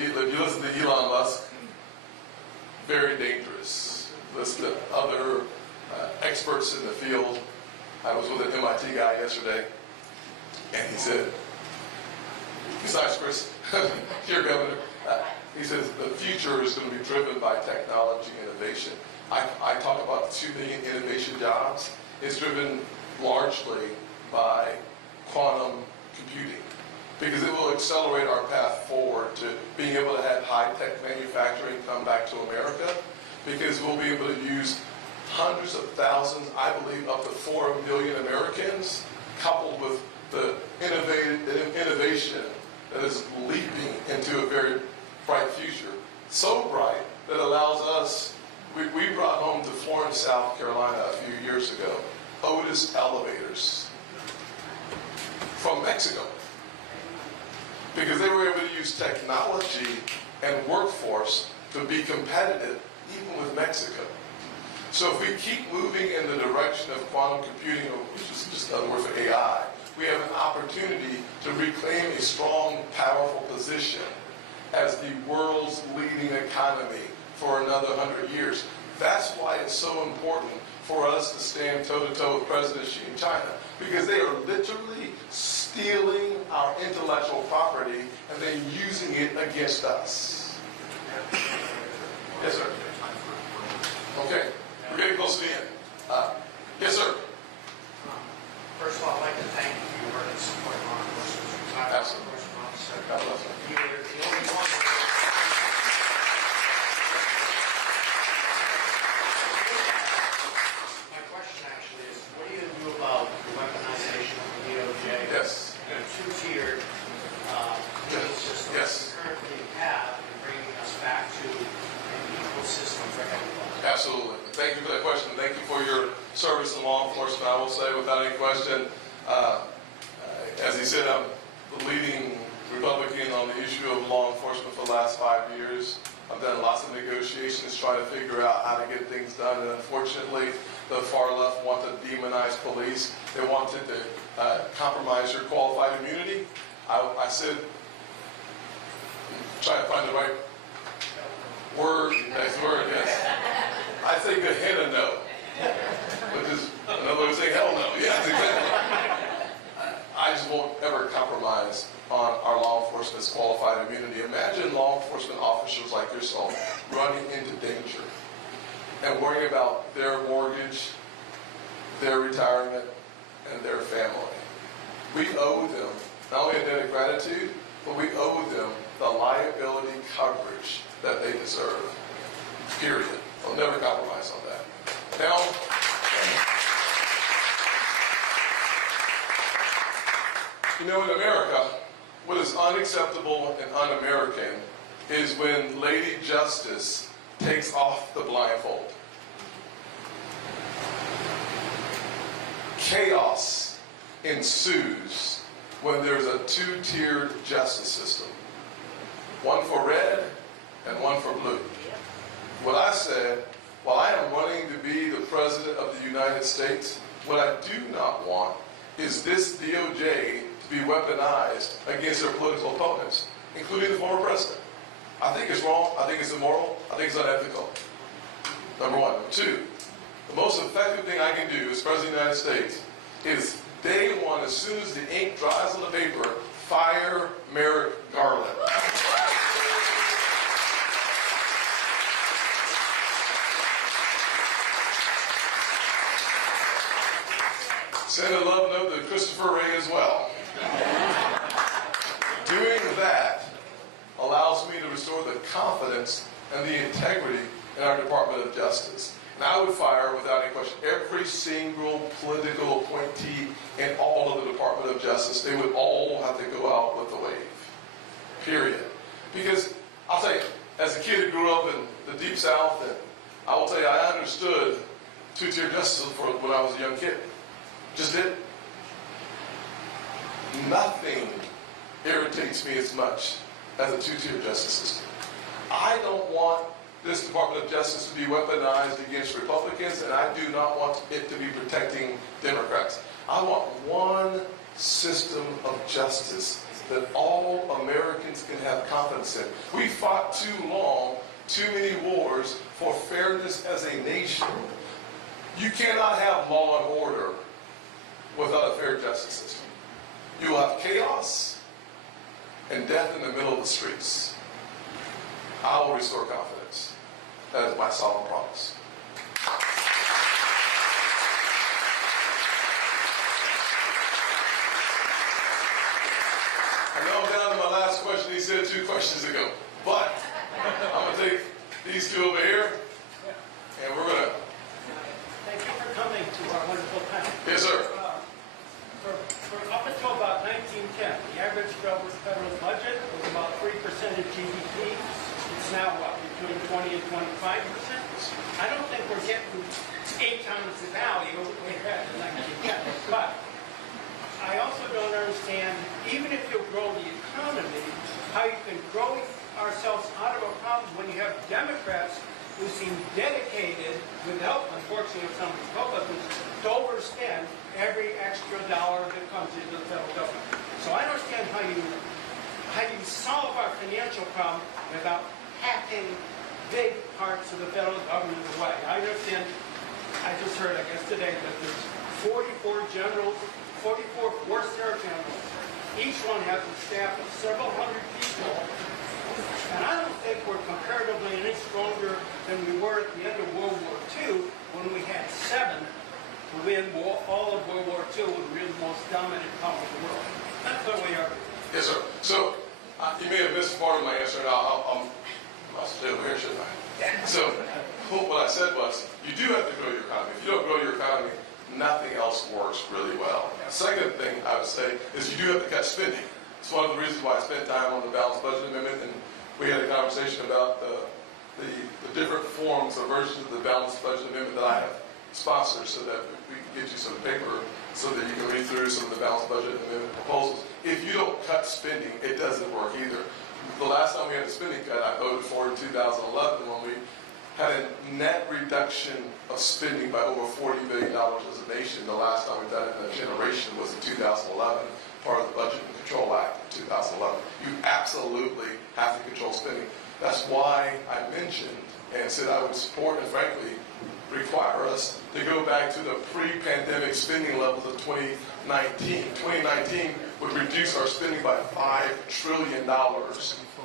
If you listen to Elon Musk, very dangerous. Listen to other experts in the field. I was with an MIT guy yesterday, and he said, besides Chris, your governor, he says the future is going to be driven by technology innovation. I talk about 2 million innovation jobs. It's driven largely by quantum computing, because it will accelerate our path forward to being able to have high-tech manufacturing come back to America, because we'll be able to use hundreds of thousands, I believe up to 4 million Americans, coupled with the innovation that is leaping into a very bright future. So bright that allows us, we brought home to Florence, South Carolina a few years ago, Otis elevators from Mexico, because they were able to use technology and workforce to be competitive even with Mexico. So if we keep moving in the direction of quantum computing, which is just another word for AI, we have an opportunity to reclaim a strong, powerful position as the world's leading economy for another 100 years. That's why it's so important for us to stand toe-to-toe with President Xi in China, because they are literally stealing our intellectual property and then using it against us. Yes, sir. Okay, we're getting close to the end. Yes, sir. First of all, I'd like to thank you for your work in supporting law enforcement. Absolutely. God bless you. You're the only one. My question actually is, what are you going to do about the weaponization of the DOJ? Yes. And a two-tiered legal system Yes. we currently have, and bringing us back to an equal system for everyone. Absolutely. Thank you for that question. Thank you for your service in law enforcement. I will say, without any question, as he said, I'm the leading Republican on the issue of law enforcement for the last 5 years. I've done lots of negotiations trying to figure out how to get things done, and unfortunately, the far left want to demonize police. They wanted to compromise your qualified immunity. I said, try to find the right word, next word, yes. I say good hit a no, which is another way of saying hell no. Yes, exactly. I just won't ever compromise on our law enforcement's qualified immunity. Imagine law enforcement officers like yourself running into danger and worrying about their mortgage, their retirement, and their family. We owe them not only a debt of gratitude, but we owe them the liability coverage that they deserve. Period. I'll never compromise on that. Now, you know, in America, what is unacceptable and un-American is when Lady Justice takes off the blindfold. Chaos ensues when there's a two-tiered justice system. One for red and one for blue. What I said, while I am running to be the President of the United States, what I do not want is this DOJ to be weaponized against their political opponents, including the former president. I think it's wrong, I think it's immoral, I think it's unethical. Number one. Number two, the most effective thing I can do as President of the United States is day one, as soon as the ink dries on the paper, fire Merrick Garland. Send a love note to Christopher Wray as well. Doing that allows me to restore the confidence and the integrity in our Department of Justice. And I would fire, without any question, every single political appointee in all of the Department of Justice. They would all have to go out with the wave. Period. Because, I'll tell you, as a kid who grew up in the Deep South, and I will tell you, I understood two-tier justice when I was a young kid. Just did. Nothing irritates me as much as a two-tier justice system. I don't want this Department of Justice to be weaponized against Republicans, and I do not want it to be protecting Democrats. I want one system of justice that all Americans can have confidence in. We fought too long, too many wars for fairness as a nation. You cannot have law and order without a fair justice system. You will have chaos and death in the middle of the streets. I will restore confidence. That is my solemn promise. I know I'm down to my last question. He said 2 questions ago. But I'm going to take these 2 over here, and we're going to... Thank you for coming to our wonderful panel. Yes, sir. For up until about 1910, the average federal budget was about 3% of GDP. It's now, what, between 20 and 25%? I don't think we're getting 8 times the value we had in 1910. But I also don't understand, even if you grow the economy, how you can grow ourselves out of a problem when you have Democrats who seem dedicated, with help, unfortunately, of some Republicans, to overspend every extra dollar that comes into the federal government. So I understand how you solve our financial problem without hacking big parts of the federal government away. I understand, I just heard, I guess today, that there's 44 generals, 44 four-star generals. Each one has a staff of several hundred people. And I don't think we're comparatively any stronger than we were at the end of World War II, when we had 7 to win all of World War II and we're the most dominant power in the world. That's what we are. Yes, sir. So, you may have missed part of my answer, and I'll stay over here, shouldn't I? So, what I said was, you do have to grow your economy. If you don't grow your economy, nothing else works really well. The second thing I would say is you do have to cut spending. It's one of the reasons why I spent time on the balanced budget amendment, and we had a conversation about the different forms or versions of the balanced budget amendment that I have sponsored, so that we can get you some paper so that you can read through some of the balanced budget amendment proposals. If you don't cut spending, it doesn't work either. The last time we had a spending cut, I voted for in 2011 when we had a net reduction of spending by over $40 billion as a nation. The last time we've done it in a generation was in 2011, part of the Budget and Control Act of 2011. You absolutely have to control spending. That's why I mentioned and said I would support and frankly require us to go back to the pre-pandemic spending levels of 2019. 2019 would reduce our spending by $5 trillion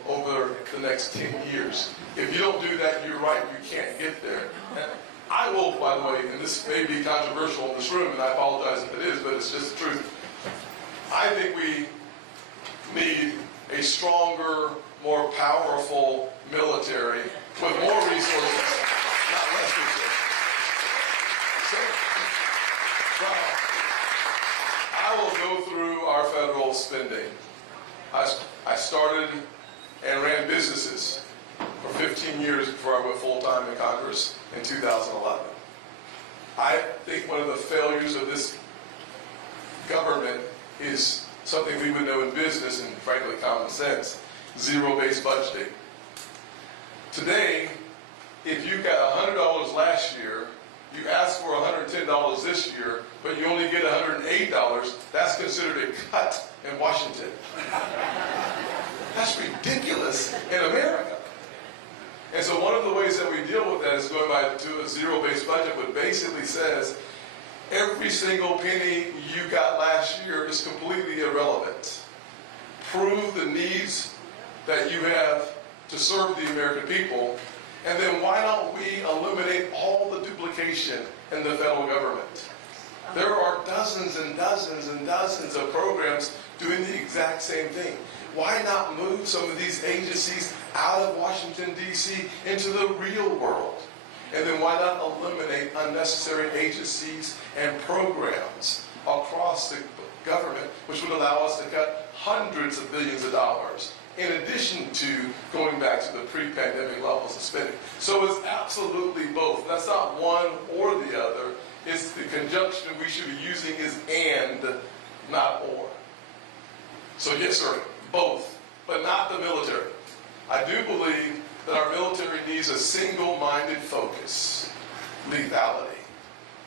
over the next 10 years. If you don't do that, you're right, you can't get there. And I will, by the way, and this may be controversial in this room, and I apologize if it is, but it's just the truth. I think we need a stronger, more powerful military with more resources, not less resources. So, I will go through our federal spending. I started and ran businesses for 15 years before I went full-time in Congress in 2011. I think one of the failures of this government is something we would know in business and frankly common sense: zero-based budgeting. Today, if you got $100 last year, you ask for $110 this year, but you only get $108, that's considered a cut in Washington. That's ridiculous in America. And so one of the ways that we deal with that is going by to a zero-based budget, which basically says every single penny you got last year is completely irrelevant. Prove the needs that you have to serve the American people, and then why don't we eliminate all the duplication in the federal government? There are dozens and dozens and dozens of programs doing the exact same thing. Why not move some of these agencies out of Washington, D.C. into the real world? And then why not eliminate unnecessary agencies and programs across the government, which would allow us to cut hundreds of billions of dollars, in addition to going back to the pre-pandemic levels of spending. So it's absolutely both. That's not one or the other. It's the conjunction we should be using is and, not or. So yes, sir, both, but not the military. I do believe that our military needs a single-minded focus, lethality.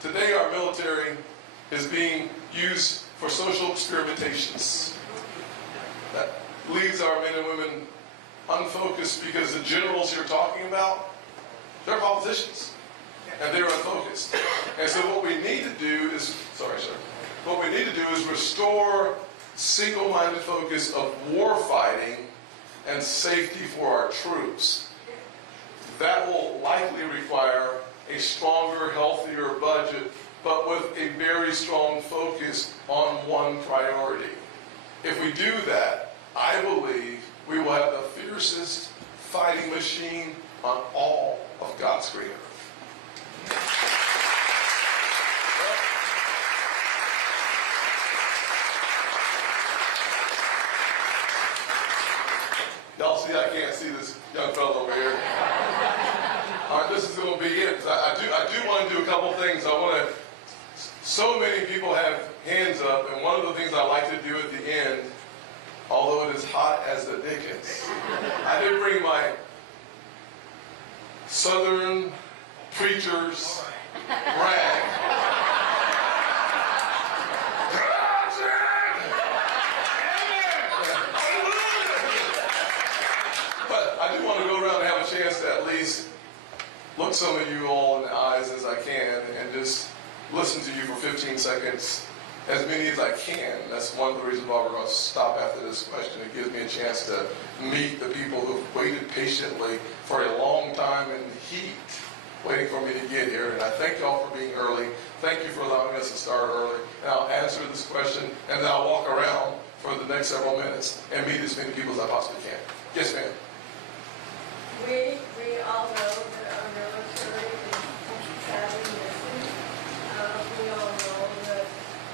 Today our military is being used for social experimentations. that leaves our men and women unfocused because the generals you're talking about, they're politicians and they're unfocused. And so what we need to do is, what we need to do is restore single-minded focus of war fighting and safety for our troops. That will likely require a stronger, healthier budget, but with a very strong focus on one priority. If we do that, I believe we will have the fiercest fighting machine on all of God's green earth. Y'all see, I can't see this young fellow over here. All right, this is going to be it. I do want to do a couple things. So many people have hands up, and one of the things I like to do at the end, although it is hot as the dickens, I did bring my Southern preacher's rag. But I do want to go around and have a chance to at least look some of you all in the eyes as I can and just listen to you for 15 seconds, as many as I can. That's one of the reasons why we're going to stop after this question. It gives me a chance to meet the people who've waited patiently for a long time in the heat, waiting for me to get here. And I thank y'all for being early. Thank you for allowing us to start early. And I'll answer this question, and then I'll walk around for the next several minutes and meet as many people as I possibly can. Yes, ma'am. We all know that our military is sadly missing. We all know that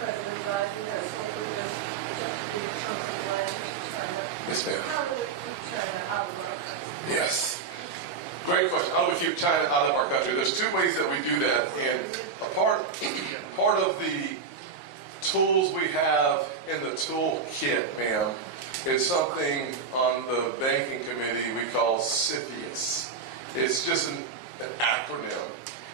President Biden has ordered us to do something like China. Yes, ma'am. How do we keep China out of our country? Yes. Great question. How do we keep China out of our country? There's two ways that we do that. And a part of the tools we have in the toolkit, ma'am, is something on the banking committee we call CFIUS. It's just an acronym.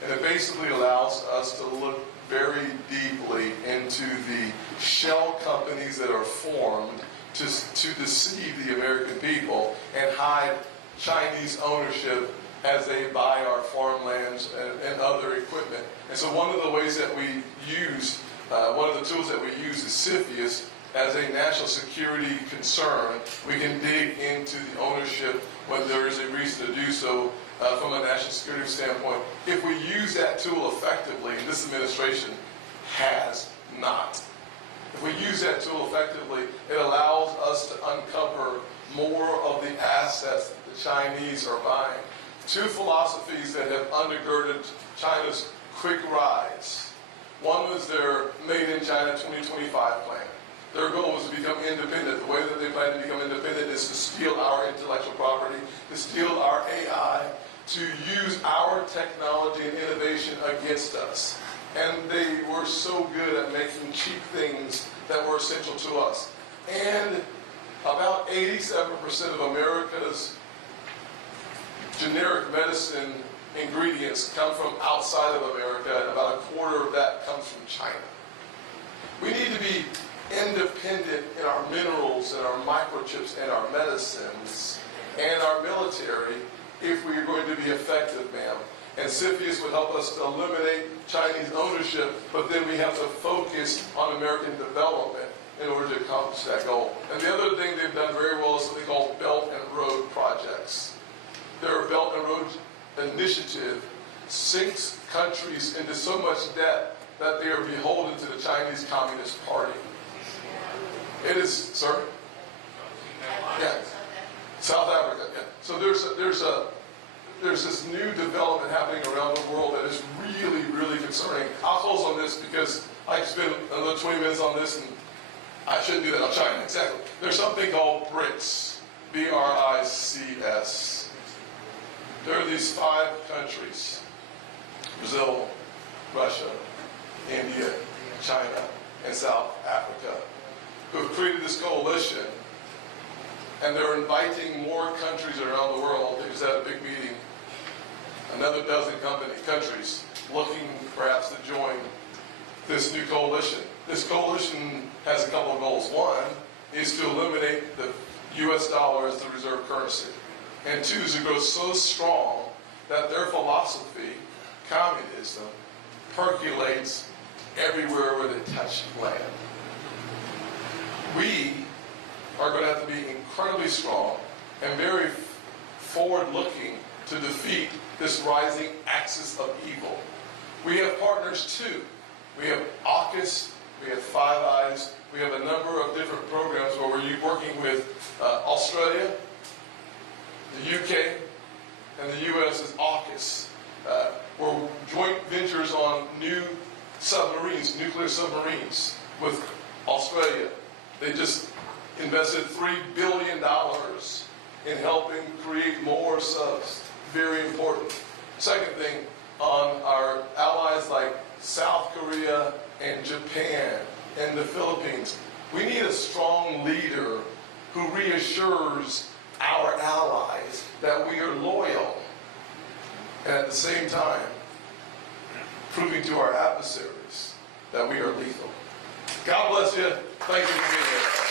And it basically allows us to look very deeply into the shell companies that are formed to deceive the American people and hide Chinese ownership as they buy our farmlands and other equipment. And so one of the ways that we use, one of the tools that we use is CFIUS. As a national security concern, we can dig into the ownership when there is a reason to do so from a national security standpoint. If we use that tool effectively, and this administration has not, if we use that tool effectively, it allows us to uncover more of the assets that the Chinese are buying. Two philosophies that have undergirded China's quick rise. One was their Made in China 2025 plan. Their goal was to become independent. The way that they plan to become independent is to steal our intellectual property, to steal our AI, to use our technology and innovation against us. And they were so good at making cheap things that were essential to us. And about 87% of America's generic medicine ingredients come from outside of America, and about a quarter of that comes from China. We need to be independent in our minerals and our microchips and our medicines and our military if we are going to be effective, ma'am. And CFIUS would help us to eliminate Chinese ownership, but then we have to focus on American development in order to accomplish that goal. And the other thing they've done very well is something called Belt and Road projects. Their Belt and Road initiative sinks countries into so much debt that they are beholden to the Chinese Communist Party. It is, sir? Yeah. South Africa, yeah. So there's this new development happening around the world that is really, really concerning. I'll close on this because I could spend another 20 minutes on this, and I shouldn't do that on China, exactly. There's something called BRICS, B-R-I-C-S. There are these 5 countries, Brazil, Russia, India, China, and South Africa, who have created this coalition, and they're inviting more countries around the world. They just had a big meeting, another dozen countries looking perhaps to join this new coalition. This coalition has a couple of goals. One is to eliminate the US dollar as the reserve currency. And two is to grow so strong that their philosophy, communism, percolates everywhere where they touch land. We are going to have to be incredibly strong and very forward-looking to defeat this rising axis of evil. We have partners too. We have AUKUS, we have Five Eyes, we have a number of different programs where we're working with Australia, the UK, and the US is AUKUS. We're joint ventures on new submarines, nuclear submarines with Australia. They just invested $3 billion in helping create more subs. Very important. Second thing, on our allies like South Korea and Japan and the Philippines, we need a strong leader who reassures our allies that we are loyal and at the same time proving to our adversaries that we are lethal. God bless you. Thank you for being here.